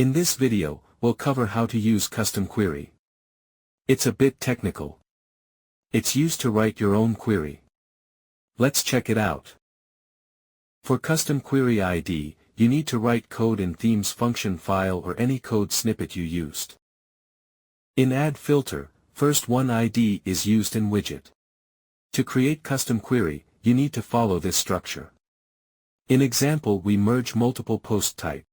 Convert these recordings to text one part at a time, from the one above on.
In this video, we'll cover how to use custom query. It's a bit technical. It's used to write your own query. Let's check it out. For custom query ID, you need to write code in themes function file or any code snippet you used. In add filter, first one ID is used in widget. To create custom query, you need to follow this structure. In example, we merge multiple post type.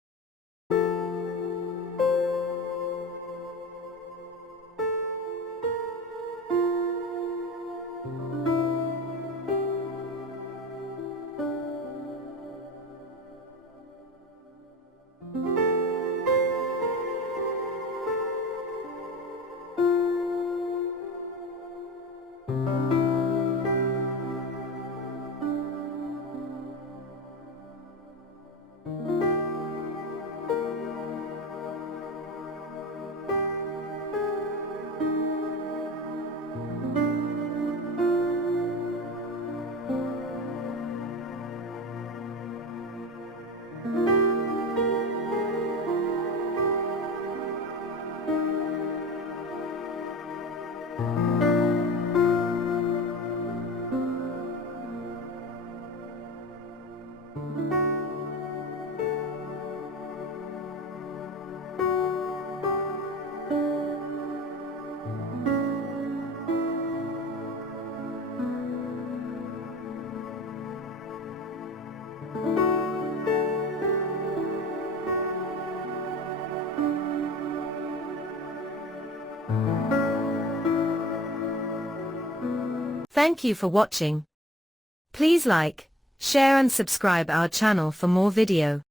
Thank you for watching. Please like, share and subscribe our channel for more video.